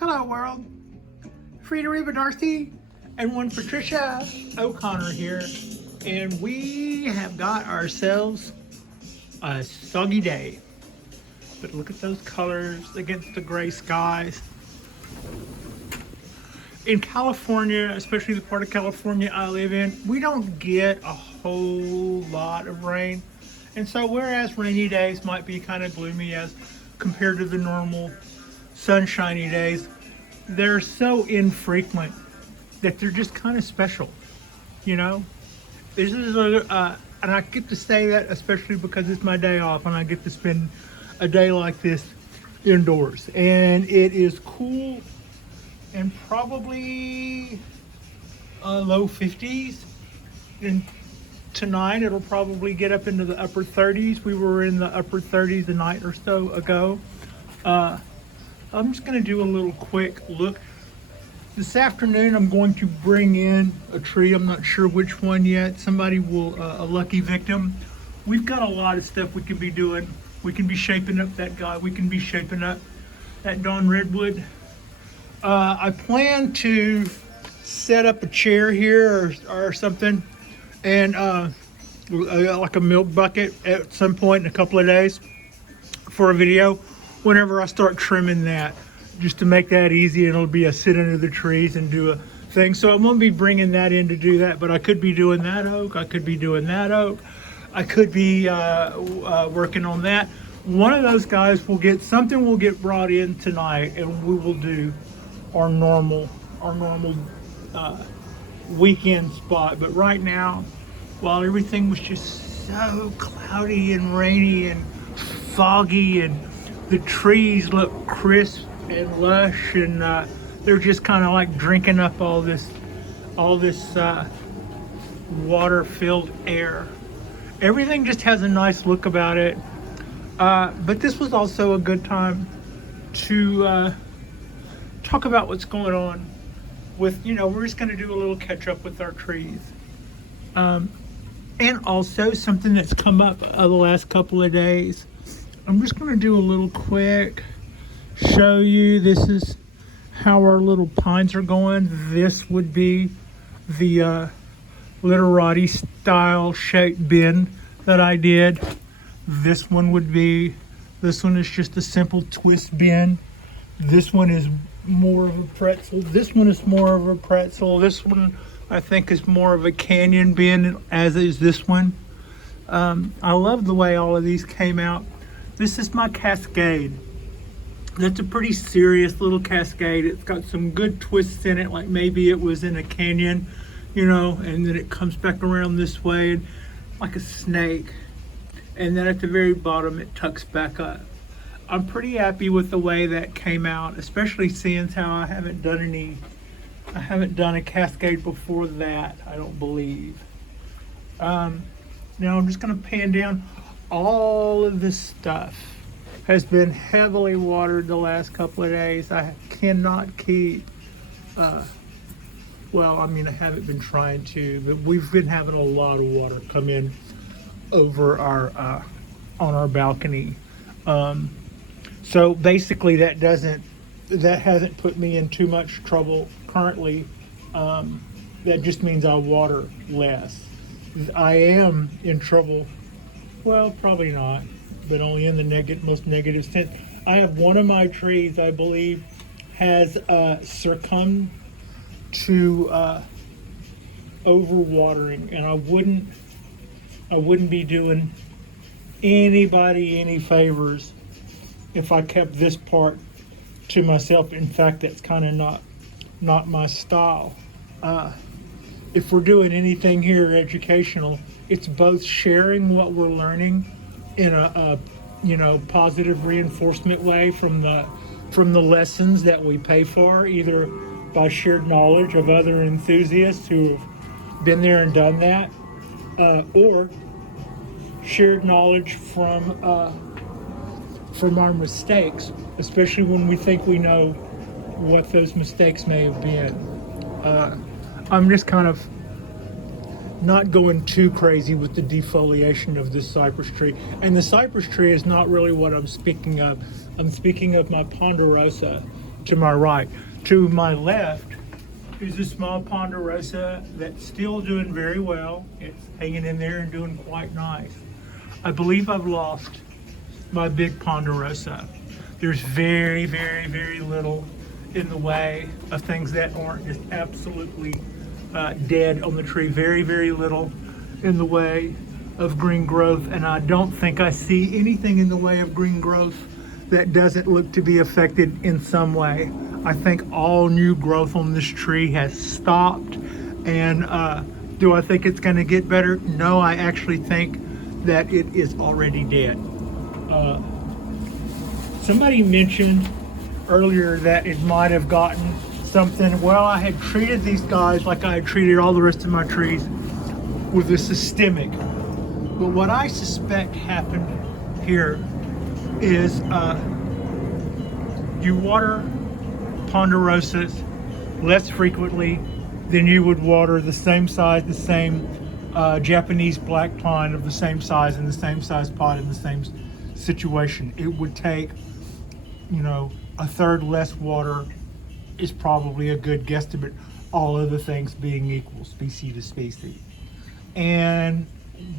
Hello world, Frida Darcy and one Patricia O'Connor here, and we have got ourselves a soggy day. But look at those colors against the gray skies. In California, especially the part of California I live in, we don't get a whole lot of rain. And so whereas rainy days might be kind of gloomy as compared to the normal sunshiny days, they're so infrequent that they're just kind of special, you know? This is and I get to say that especially because it's my day off and I get to spend a day like this indoors. And it is cool and probably low 50s. And tonight it'll probably get up into the upper 30s. We were in the upper 30s a night or so ago. I'm just going to do a little quick look. This afternoon I'm going to bring in a tree. I'm not sure which one yet. Somebody will, a lucky victim. We've got a lot of stuff we can be doing. We can be shaping up that guy. We can be shaping up that Dawn Redwood. I plan to set up a chair here or something, and like a milk bucket at some point in a couple of days for a video whenever I start trimming that, just to make that easy. And it'll be a sit under the trees and do a thing. So I'm gonna be bringing that in to do that, but I could be doing that oak, I could be doing that oak, I could be working on that. One of those guys will get something, will get brought in tonight, and we will do our normal weekend spot. But right now, while everything was just so cloudy and rainy and foggy, and the trees look crisp and lush, and they're just kind of like drinking up all this water-filled air. Everything just has a nice look about it. But this was also a good time to talk about what's going on with, we're just going to do a little catch up with our trees. And also something that's come up the last couple of days. I'm just going to do a little quick show you. This is how our little pines are going. This would be the literati style shaped bin that I did. This one is just a simple twist bin. This one is more of a pretzel. This one is more of a pretzel. This one I think is more of a canyon bin, as is this one. I love the way all of these came out. This is my cascade. That's a pretty serious little cascade. It's got some good twists in it, like maybe it was in a canyon, and then it comes back around this way, and like a snake. And then at the very bottom, it tucks back up. I'm pretty happy with the way that came out, especially seeing how I haven't done a cascade before that, I don't believe. Now I'm just gonna pan down. All of this stuff has been heavily watered the last couple of days. I cannot keep, I haven't been trying to, but we've been having a lot of water come in over our, on our balcony. So basically that hasn't put me in too much trouble currently. That just means I'll water less. I am in trouble. Well, probably not, but only in the most negative sense. I have one of my trees, I believe, has succumbed to overwatering, and I wouldn't be doing anybody any favors if I kept this part to myself. In fact, that's kind of not my style. If we're doing anything here educational, it's both sharing what we're learning in a positive reinforcement way from the lessons that we pay for, either by shared knowledge of other enthusiasts who have been there and done that, or shared knowledge from our mistakes, especially when we think we know what those mistakes may have been. I'm just kind of not going too crazy with the defoliation of this cypress tree. And the cypress tree is not really what I'm speaking of. I'm speaking of my ponderosa. to my right. To my left is a small ponderosa that's still doing very well. It's hanging in there and doing quite nice. I believe I've lost my big ponderosa. There's very, very, very little in the way of things that aren't just absolutely dead on the tree. Very, very little in the way of green growth, and I don't think I see anything in the way of green growth that doesn't look to be affected in some way. I think all new growth on this tree has stopped, and do I think it's going to get better? No, I actually think that it is already dead. Somebody mentioned earlier that it might have gotten something. Well, I had treated these guys like I had treated all the rest of my trees with a systemic. But what I suspect happened here is you water ponderosas less frequently than you would water the same size, the same Japanese black pine of the same size in the same size pot in the same situation. It would take, a third less water is probably a good guesstimate, all other things being equal, species to species. And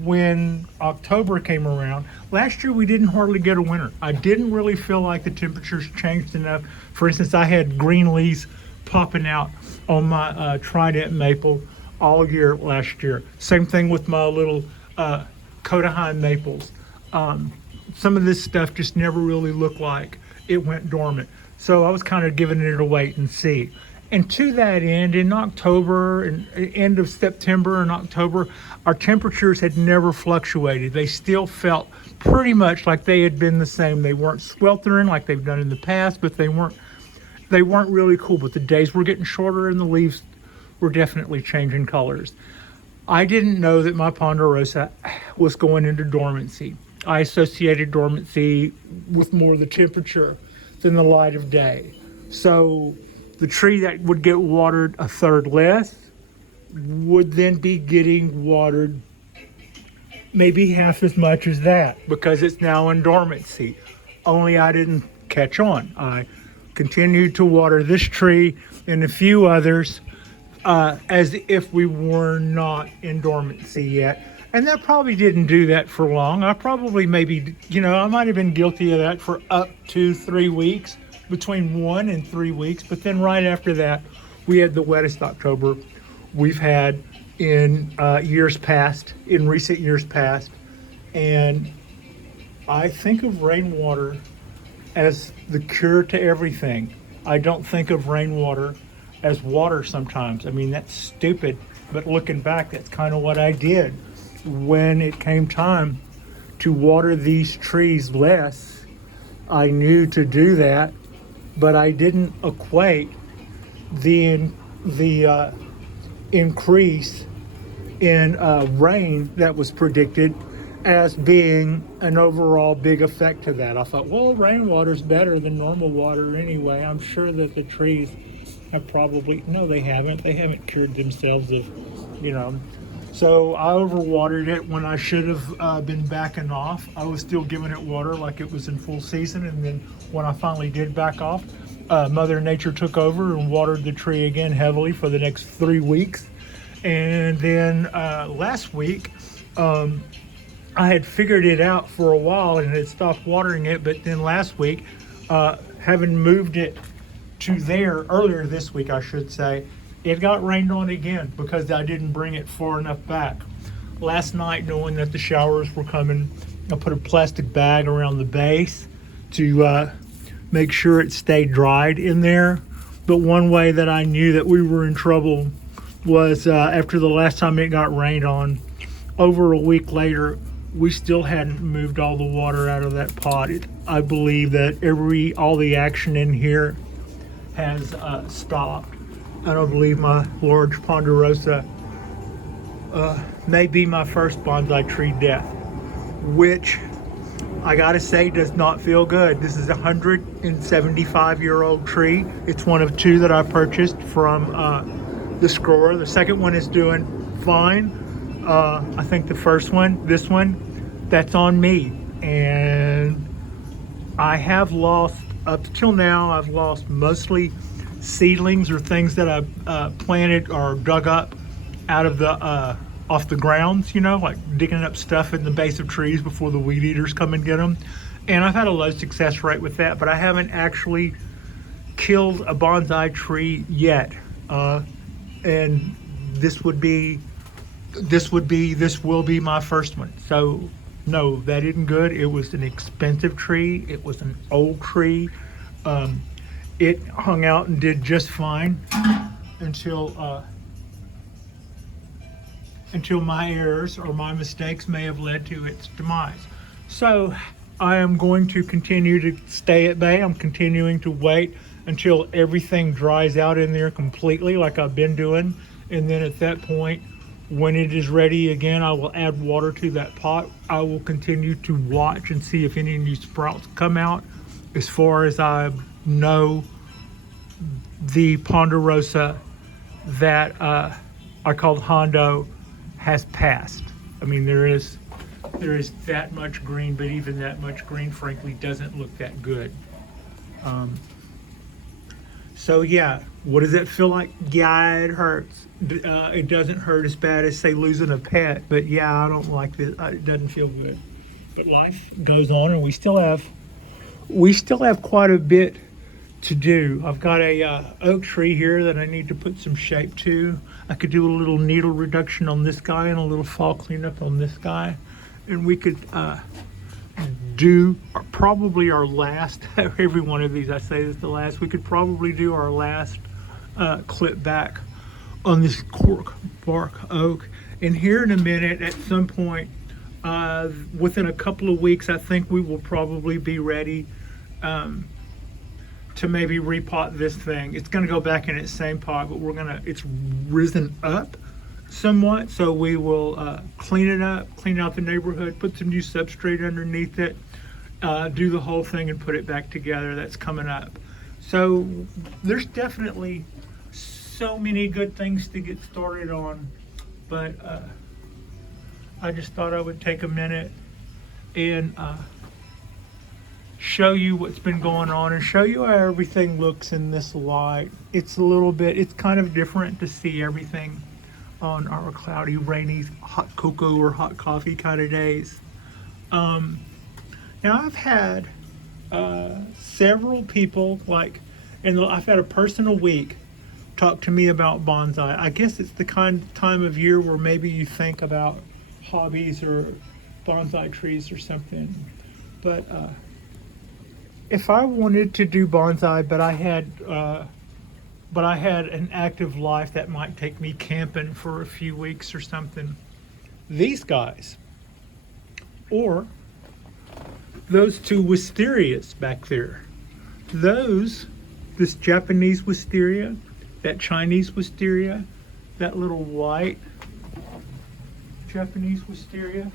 when October came around, last year we didn't hardly get a winter. I didn't really feel like the temperatures changed enough. For instance, I had green leaves popping out on my trident maple all year last year. Same thing with my little Kodahine maples. Some of this stuff just never really looked like it went dormant. So I was kind of giving it a wait and see. And to that end, in October and end of September and October, our temperatures had never fluctuated. They still felt pretty much like they had been the same. They weren't sweltering like they've done in the past, but they weren't really cool. But the days were getting shorter and the leaves were definitely changing colors. I didn't know that my ponderosa was going into dormancy. I associated dormancy with more the temperature than the light of day. So the tree that would get watered a third less would then be getting watered maybe half as much as that because it's now in dormancy. Only I didn't catch on. I continued to water this tree and a few others as if we were not in dormancy yet. And that probably didn't do that for long. I probably maybe, I might have been guilty of that for up to 3 weeks, between 1 and 3 weeks. But then right after that, we had the wettest October we've had in recent years past. And I think of rainwater as the cure to everything. I don't think of rainwater as water sometimes. I mean, that's stupid, but looking back, that's kind of what I did. When it came time to water these trees less, I knew to do that, but I didn't equate the increase in rain that was predicted as being an overall big effect to that. I thought, well, rainwater's better than normal water anyway. I'm sure that the trees have no, they haven't. They haven't cured themselves of, So I overwatered it when I should have been backing off. I was still giving it water like it was in full season, and then when I finally did back off, Mother Nature took over and watered the tree again heavily for the next 3 weeks. And then last week, I had figured it out for a while and had stopped watering it, but then last week, having moved it to there earlier this week, I should say, it got rained on again because I didn't bring it far enough back. Last night, knowing that the showers were coming, I put a plastic bag around the base to make sure it stayed dried in there. But one way that I knew that we were in trouble was after the last time it got rained on, over a week later, we still hadn't moved all the water out of that pot. I believe that all the action in here has stopped. I don't believe my large ponderosa may be my first bonsai tree death, which I gotta say does not feel good. This is a 175-year-old tree. It's one of 2 that I purchased from the grower. The second one is doing fine. I think the first one, this one, that's on me. And I have lost up till now, I've lost mostly seedlings or things that I planted or dug up out of the off the grounds, you know, like digging up stuff in the base of trees before the weed eaters come and get them. And I've had a low success rate with that, but I haven't actually killed a bonsai tree yet. And this will be my first one. So no, that isn't good. It was an expensive tree. It was an old tree. It hung out and did just fine until my errors or my mistakes may have led to its demise. So I am going to continue to stay at bay. I'm continuing to wait until everything dries out in there completely like I've been doing. And then at that point, when it is ready again, I will add water to that pot. I will continue to watch and see if any new sprouts come out. As far as I know, the Ponderosa that I called Hondo has passed. I mean, there is that much green, but even that much green, frankly, doesn't look that good. So yeah, what does it feel like? Yeah, it hurts. It doesn't hurt as bad as, say, losing a pet, but yeah, I don't like this. It doesn't feel good. But life goes on, and we still have quite a bit to do. I've got a oak tree here that I need to put some shape to. I could do a little needle reduction on this guy and a little fall cleanup on this guy, and we could do probably our last, every one of these I say this the last, we could probably do our last clip back on this cork bark oak. And here in a minute, at some point, within a couple of weeks, I think we will probably be ready to maybe repot this thing. It's gonna go back in its same pot, but it's risen up somewhat, so we will clean it up, clean out the neighborhood, put some new substrate underneath it, do the whole thing and put it back together. That's coming up. So there's definitely so many good things to get started on, but I just thought I would take a minute and show you what's been going on and show you how everything looks in this light. It's kind of different to see everything on our cloudy, rainy, hot cocoa or hot coffee kind of days. Now I've had several people, I've had a person a week talk to me about bonsai. I guess it's the kind of time of year where maybe you think about hobbies or bonsai trees or something. But if I wanted to do bonsai, but I had an active life that might take me camping for a few weeks or something, these guys, or those two wisterias back there, this Japanese wisteria, that Chinese wisteria, that little white Japanese wisteria,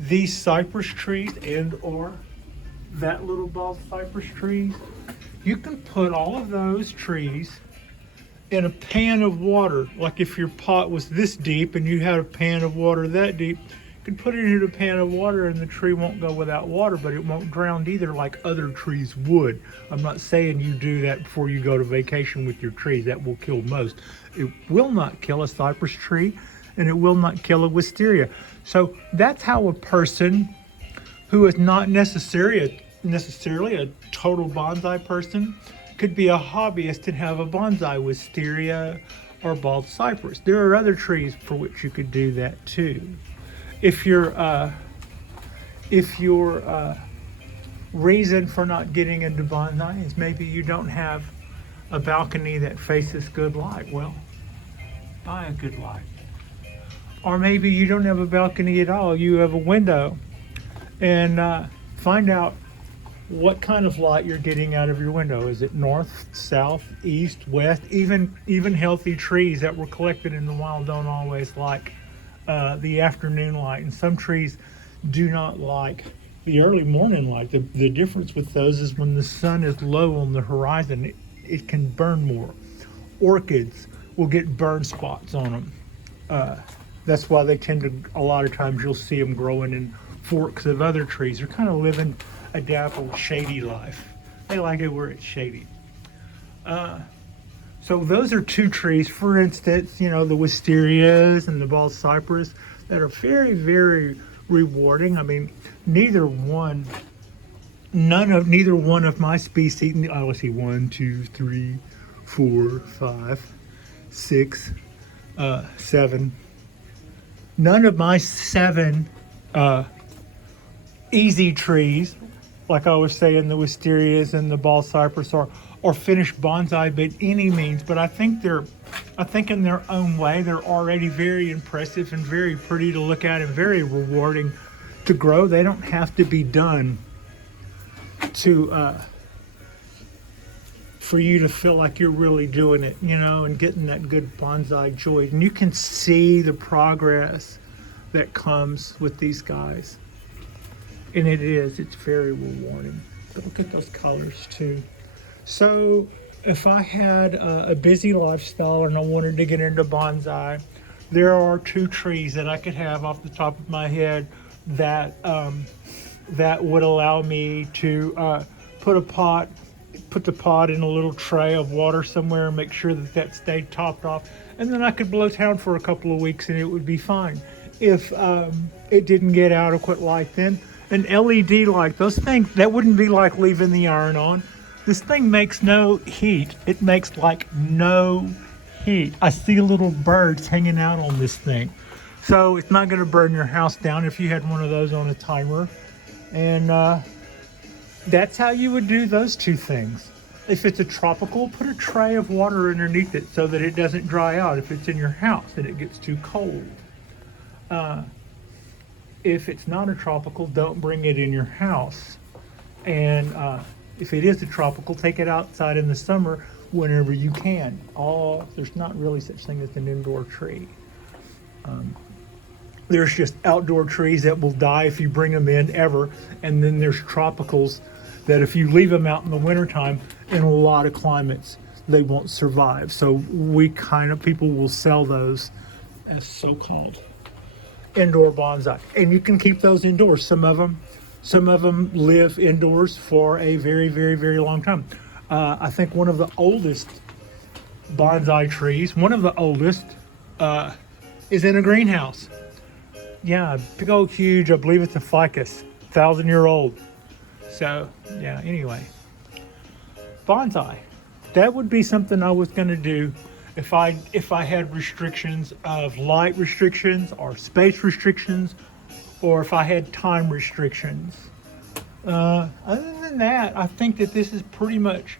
these cypress trees or that little bald cypress trees, you can put all of those trees in a pan of water. Like if your pot was this deep and you had a pan of water that deep, you could put it in a pan of water and the tree won't go without water, but it won't drown either like other trees would. I'm not saying you do that before you go to vacation with your trees. That will kill most. It will not kill a cypress tree, and it will not kill a wisteria. So that's how a person who is not necessarily a total bonsai person could be a hobbyist and have a bonsai wisteria or bald cypress. There are other trees for which you could do that too. If your reason for not getting into bonsai is maybe you don't have a balcony that faces good light, well, buy a good light. Or maybe you don't have a balcony at all, you have a window, and find out what kind of light you're getting out of your window. Is it north, south, east, west? Even healthy trees that were collected in the wild don't always like the afternoon light, and some trees do not like the early morning light. The difference with those is when the sun is low on the horizon, it can burn more. Orchids will get burn spots on them. That's why they tend to, a lot of times you'll see them growing in forks of other trees. They're kind of living a dappled, shady life. They like it where it's shady. So those are two trees, for instance, you know, the wisterias and the bald cypress that are very, very rewarding. I mean, neither one of my species, let's see, 1, 2, 3, 4, 5, 6, 7. None of my 7 easy trees, like I was saying, the wisterias and the bald cypress are finished bonsai by any means, but I think in their own way, they're already very impressive and very pretty to look at and very rewarding to grow. They don't have to be done to for you to feel like you're really doing it, you know, and getting that good bonsai joy. And you can see the progress that comes with these guys. And it's very rewarding. But look at those colors too. So if I had a busy lifestyle and I wanted to get into bonsai, there are 2 trees that I could have off the top of my head that that would allow me to put the pot in a little tray of water somewhere and make sure that stayed topped off, and then I could blow town for a couple of weeks and it would be fine. If it didn't get adequate light, then an LED light, those things, that wouldn't be like leaving the iron on. This thing makes no heat. It makes like no heat. I see little birds hanging out on this thing. So it's not going to burn your house down if you had one of those on a timer. And that's how you would do those 2 things. If it's a tropical, put a tray of water underneath it so that it doesn't dry out if it's in your house and it gets too cold. If it's not a tropical, don't bring it in your house. And if it is a tropical, take it outside in the summer whenever you can. There's not really such thing as an indoor tree. There's just outdoor trees that will die if you bring them in ever. And then there's tropicals that if you leave them out in the wintertime, in a lot of climates, they won't survive. So people will sell those as so-called indoor bonsai. And you can keep those indoors. Some of them live indoors for a very, very, very long time. I think one of the oldest bonsai trees, is in a greenhouse. Yeah, big old huge, I believe it's a ficus, 1,000-year-old. So, yeah, anyway. Bonsai. That would be something I was going to do if I had restrictions of light restrictions or space restrictions, or if I had time restrictions. Other than that, I think that this is pretty much